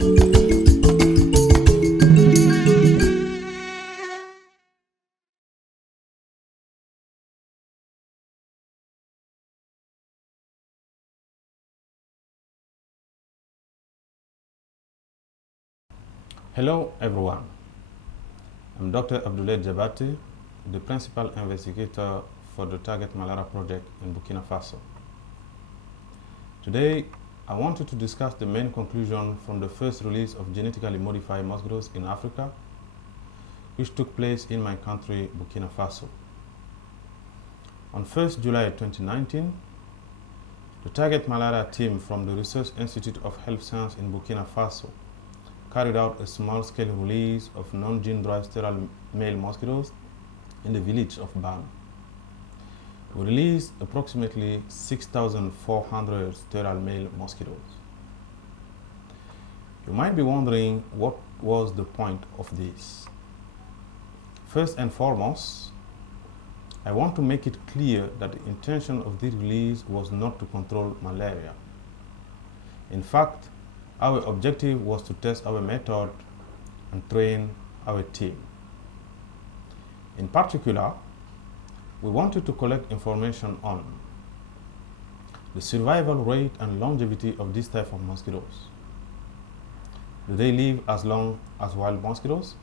Hello everyone, I'm Dr. Abdoulaye Diabaté, the principal investigator for the Target Malaria project in Burkina Faso. Today, I wanted to discuss the main conclusion from the first release of genetically modified mosquitoes in Africa, which took place in my country, Burkina Faso. On 1st July 2019, the Target Malaria team from the Research Institute of Health Science in Burkina Faso carried out a small-scale release of non-gene-derived sterile male mosquitoes in the village of Bana. We released approximately 6,400 sterile male mosquitoes. You might be wondering what was the point of this. First and foremost, I want to make it clear that the intention of this release was not to control malaria. In fact, our objective was to test our method and train our team. In particular, we wanted to collect information on the survival rate and longevity of this type of mosquitoes. Do they live as long as wild mosquitoes?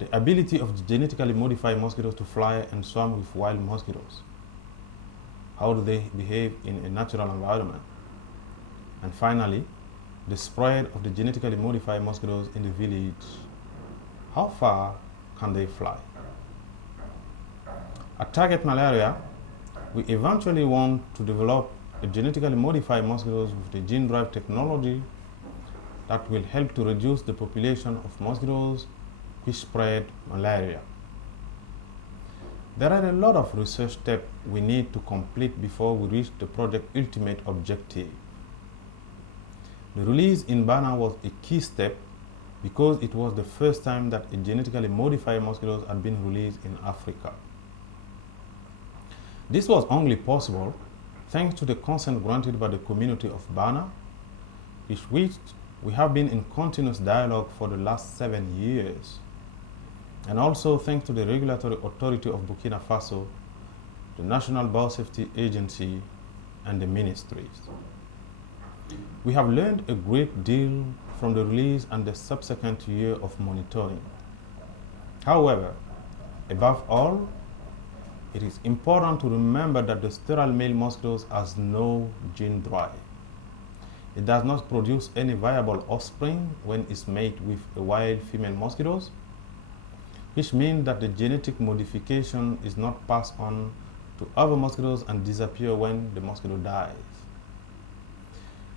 The ability of the genetically modified mosquitoes to fly and swarm with wild mosquitoes. How do they behave in a natural environment? And finally, the spread of the genetically modified mosquitoes in the village. How far can they fly? At Target Malaria, we eventually want to develop a genetically modified mosquitoes with the gene-derived technology that will help to reduce the population of mosquitoes which spread malaria. There are a lot of research steps we need to complete before we reach the project's ultimate objective. The release in Bana was a key step because it was the first time that a genetically modified mosquitoes had been released in Africa. This was only possible thanks to the consent granted by the community of Bana, with which we have been in continuous dialogue for the last 7 years, and also thanks to the regulatory authority of Burkina Faso, the National Biosafety Agency, and the ministries. We have learned a great deal from the release and the subsequent year of monitoring. However, above all, it is important to remember that the sterile male mosquitoes has no gene drive. It does not produce any viable offspring when it's mated with a wild female mosquitoes, which means that the genetic modification is not passed on to other mosquitoes and disappear when the mosquito dies.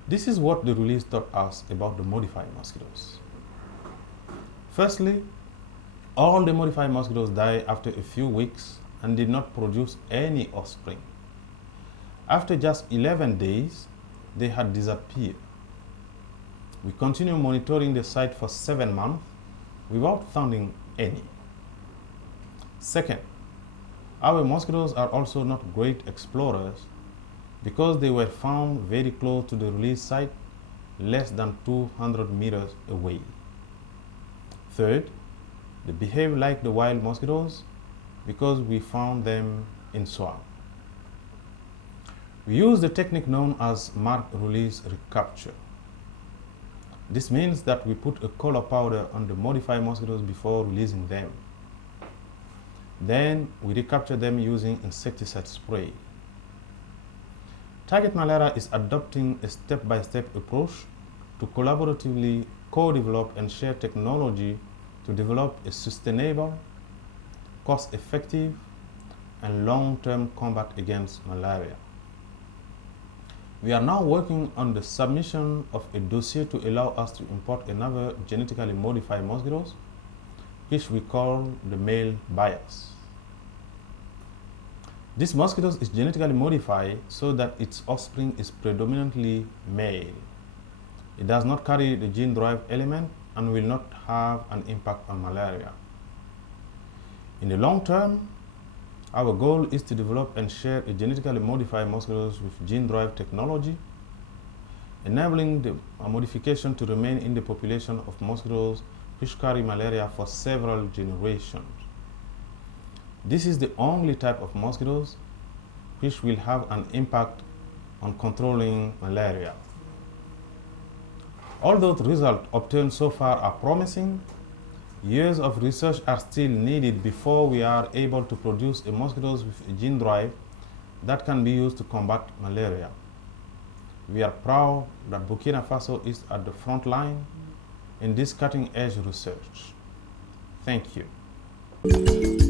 This is what the release taught us about the modified mosquitoes. Firstly, all the modified mosquitoes died after a few weeks and did not produce any offspring. After just 11 days, they had disappeared. We continued monitoring the site for 7 months without finding any. Second, our mosquitoes are also not great explorers because they were found very close to the release site, less than 200 meters away. Third, they behave like the wild mosquitoes because we found them in swarm. We use the technique known as marked release recapture. This means that we put a color powder on the modified mosquitoes before releasing them. Then we recapture them using insecticide spray. Target Malaria is adopting a step-by-step approach to collaboratively co-develop and share technology to develop a sustainable, cost-effective, and long-term combat against malaria. We are now working on the submission of a dossier to allow us to import another genetically modified mosquitoes, which we call the male bias. This mosquito is genetically modified so that its offspring is predominantly male. It does not carry the gene-derived element and will not have an impact on malaria. In the long term, our goal is to develop and share a genetically modified mosquitoes with gene-derived technology enabling the modification to remain in the population of mosquitoes which carry malaria for several generations. This is the only type of mosquitoes which will have an impact on controlling malaria. Although the results obtained so far are promising, years of research are still needed before we are able to produce a mosquitoes with a gene drive that can be used to combat malaria. We are proud that Burkina Faso is at the front line in this cutting-edge research. Thank you.